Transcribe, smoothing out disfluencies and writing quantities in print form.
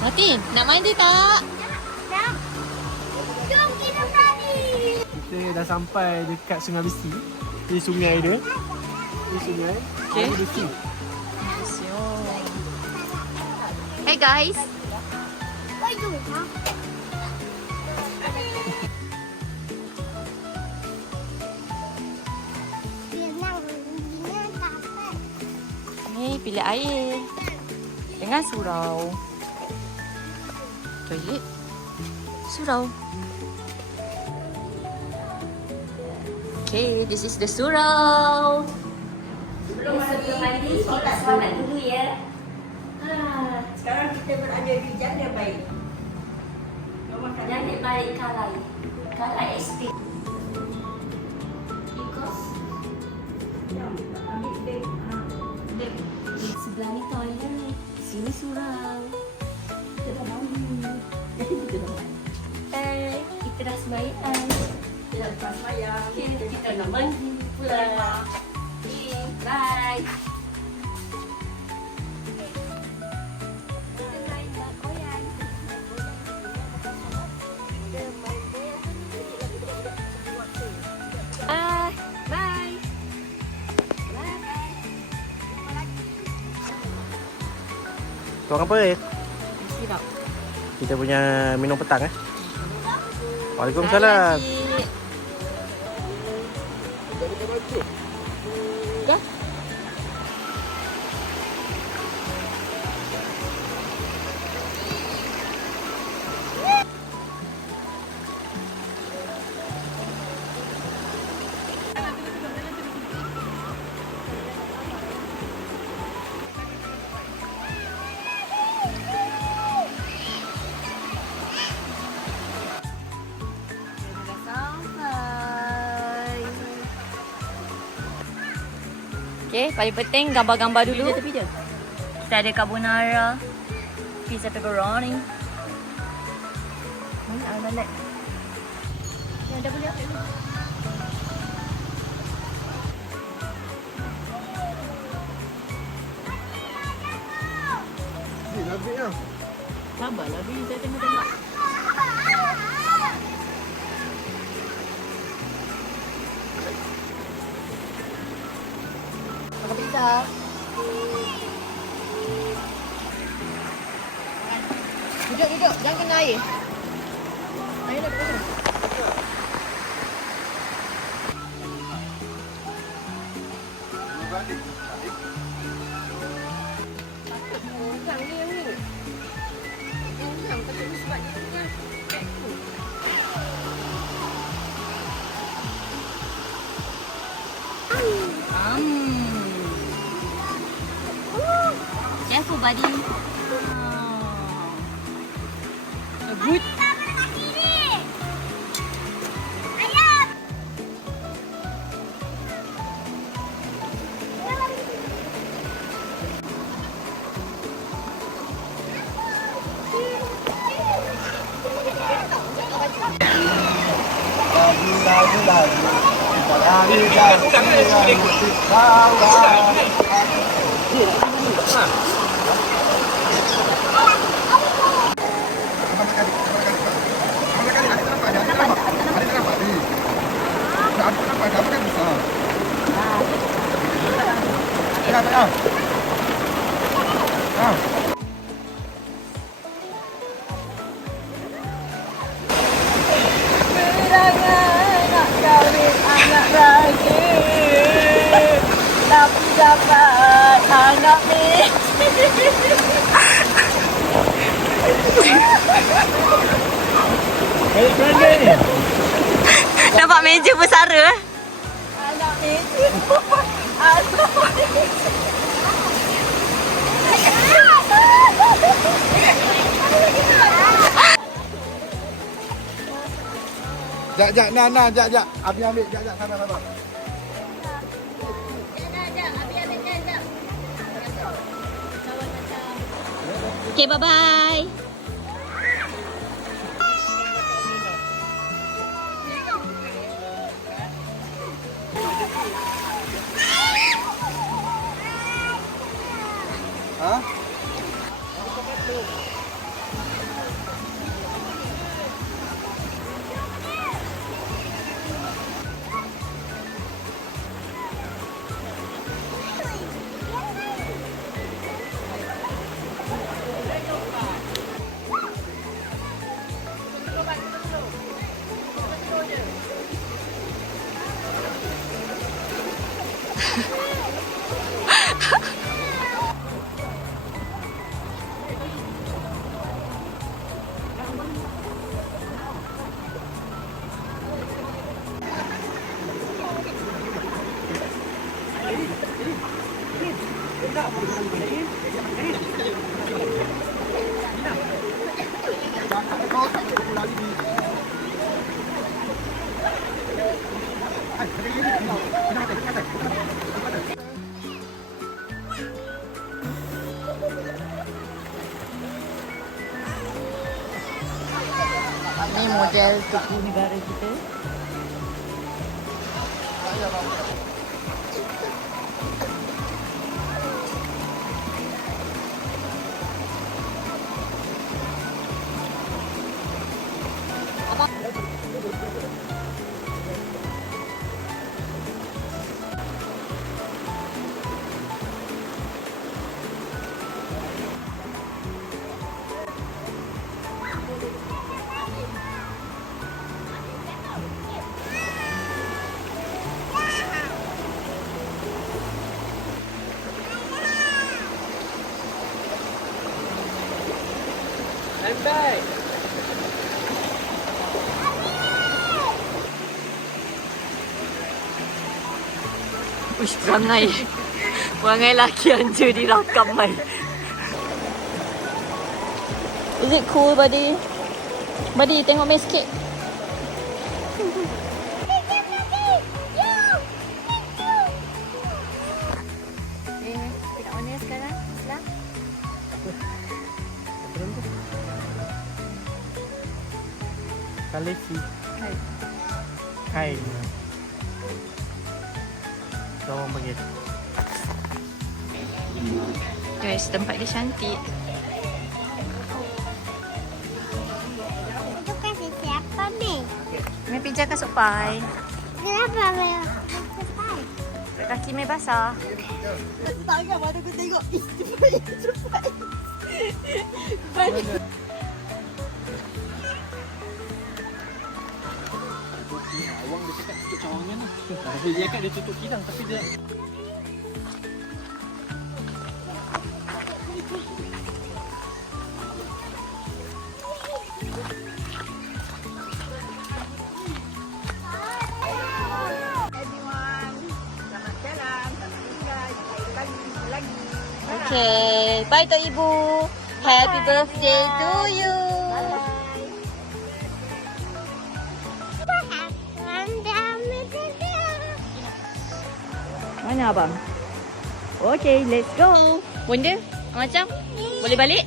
Martin, nak mandi tak? Nak. Jom kita mandi. Kita dah sampai dekat Sungai Besi. Di sungai dia. Di sungai. Okay. Sungai Besi. Hey guys. Baju. Ni pilih air dengan surau. Toilet. Surau. Okay, this is the surau. Sebelum mandi, kita solat dulu ya. Sekarang kita berada di Janda Baik. Janda Baik Kalai. Kalai Estate. Because ambil beg. Beg. Sebelah ni toilet. Sini surau. Kita dah mandi. Kita dah mandi. Kita dah sembahyang. Kita dah sembahyang. Kita nak mandi pula. Bye. Bye. Tuang apa Sirap. Kita punya minum petang Waalaikumsalam. Dah. Okay, paling penting gambar-gambar dulu. Kita ada carbonara, pizza pepperoni. Ini ada yang dah boleh apa ni? Ni labik lah. Sabarlah, Bi. Saya tengok-tengok. Makan pizza. Duduk. Jangan kena air. Air dah kena. Careful, buddy. Good. Tapi dapat anak ni. Nampak meja bersara. Anak meja. Jap. Abi ambil, jap. Sabar. Okay, bye-bye. Ini model tuku negara kita. I'm back. Uish, perangai. Perangai laki anja dirakam mai. Is it cool, buddy? Buddy, tengok main sikit. Kita kat mana sekarang? Lah? Kalesi. Hai. Hai. So, orang panggil. Guys, tempat dia cantik. Itu kasih siapa, Mei? Mei pijak kasut pai. Kenapa, Mei? Kaki Mei basah. Awang dia cakap tutup cawangan lah. Dia cakap dia tutup kilang tapi dia... Okay, bye to Ibu. Happy birthday to you. Mana abang? Okay, let's go. Bunda, macam boleh balik?